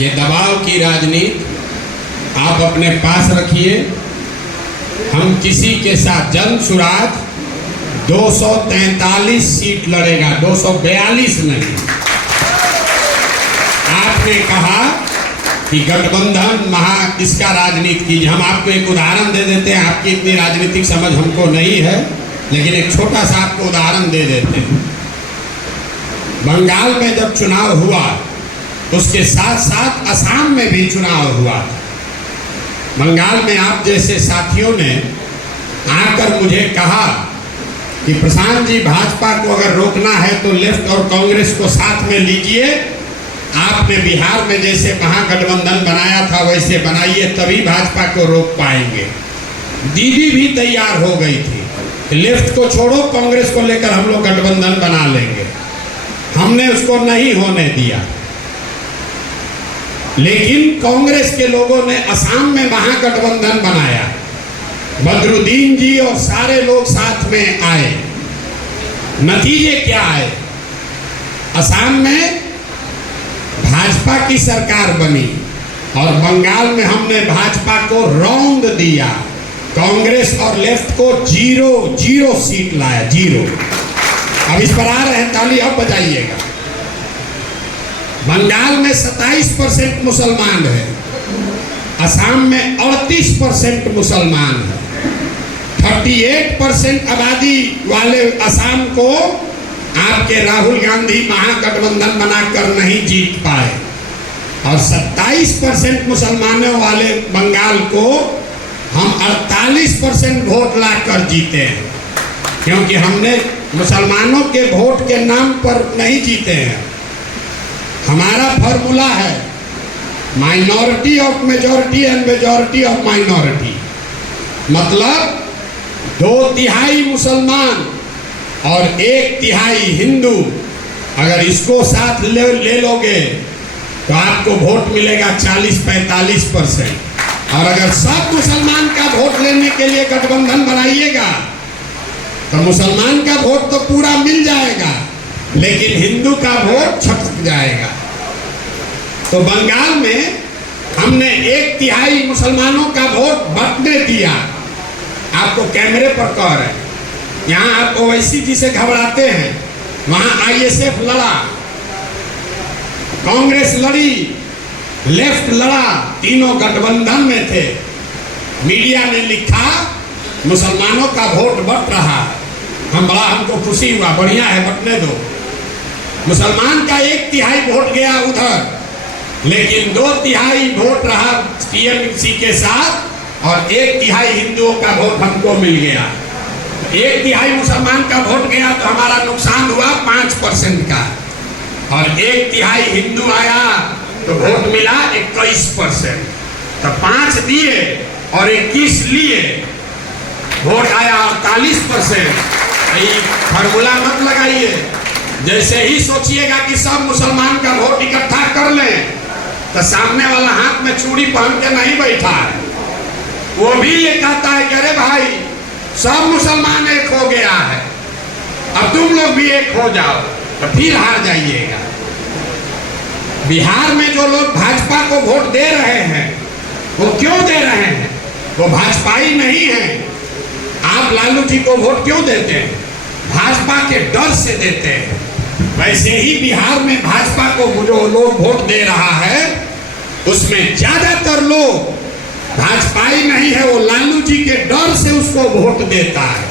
ये दबाव की राजनीति आप अपने पास रखिए। हम किसी के साथ जन सुराज 243 सीट लड़ेगा, 242 नहीं। आपने कहा कि गठबंधन इसका राजनीति कीजिए। हम आपको एक उदाहरण दे देते हैं, आपकी इतनी राजनीतिक समझ हमको नहीं है, लेकिन एक छोटा सा आपको उदाहरण दे देते हैं। बंगाल में जब चुनाव हुआ, उसके साथ साथ असम में भी चुनाव हुआ। बंगाल में आप जैसे साथियों ने आकर मुझे कहा कि प्रशांत जी, भाजपा को अगर रोकना है तो लेफ्ट और कांग्रेस को साथ में लीजिए। आपने बिहार में जैसे महागठबंधन बनाया था वैसे बनाइए, तभी भाजपा को रोक पाएंगे। दीदी भी तैयार हो गई थी, लेफ्ट को छोड़ो, कांग्रेस को लेकर हम लोग गठबंधन बना लेंगे। हमने उसको नहीं होने दिया, लेकिन कांग्रेस के लोगों ने असम में महागठबंधन बनाया। बदरुद्दीन जी और सारे लोग साथ में आए। नतीजे क्या आए? असम में भाजपा की सरकार बनी और बंगाल में हमने भाजपा को रौंद दिया। कांग्रेस और लेफ्ट को जीरो सीट लाया, जीरो। अब इस पर आ रहे हैं, ताली अब बजाइएगा। बंगाल में 27% मुसलमान है, असम में 38% मुसलमान है। 38% आबादी वाले असम को आपके राहुल गांधी महागठबंधन बनाकर नहीं जीत पाए, और 27% मुसलमानों वाले बंगाल को हम 48% वोट लाकर जीते हैं, क्योंकि हमने मुसलमानों के वोट के नाम पर नहीं जीते हैं। हमारा फॉर्मूला है minority of majority and majority of minority. मतलब 2/3 मुसलमान और 1/3 हिंदू, अगर इसको साथ ले लोगे तो आपको वोट मिलेगा 40-45%। और अगर सब मुसलमान का वोट लेने के लिए गठबंधन बनाइएगा तो मुसलमान का वोट तो पूरा मिल जाएगा, लेकिन हिंदू का वोट छटक जाएगा। तो बंगाल में हमने 1/3 मुसलमानों का वोट बंटने दिया। आपको कैमरे पर कह रहे हैं, यहाँ आप ओवैसी जी से घबराते हैं, वहां ISF लड़ा, कांग्रेस लड़ी, लेफ्ट लड़ा, तीनों गठबंधन में थे। मीडिया ने लिखा मुसलमानों का वोट बट रहा। हमको खुशी हुआ, बढ़िया है, बटने दो। मुसलमान का 1/3 वोट गया उधर, लेकिन 2/3 वोट रहा TMC के साथ, और 1/3 हिंदुओं का वोट हमको मिल गया। 1/3 मुसलमान का वोट गया तो हमारा नुकसान हुआ 5% का, और 1/3 हिंदू आया तो वोट मिला 21%। तो 5 दिए और 21 लिए, वोट आया 48%। फार्मूला मत लगाइए। जैसे ही सोचिएगा कि सब मुसलमान का वोट इकट्ठा कर लें, तो सामने वाला हाथ में चूड़ी पहन के नहीं बैठा है, वो भी ये कहता है कि अरे भाई सब मुसलमान एक हो गया है, अब तुम लोग भी एक हो जाओ, तो फिर हार जाइएगा। बिहार में जो लोग भाजपा को वोट दे रहे हैं, वो क्यों दे रहे हैं? वो भाजपाई नहीं है। आप लालू जी को वोट क्यों देते हैं? भाजपा के डर से देते हैं। वैसे ही बिहार में भाजपा को जो लोग वोट दे रहा है, उसमें ज्यादातर लोग भाजपाई नहीं है, वो लालू जी के डर से उसको वोट देता है।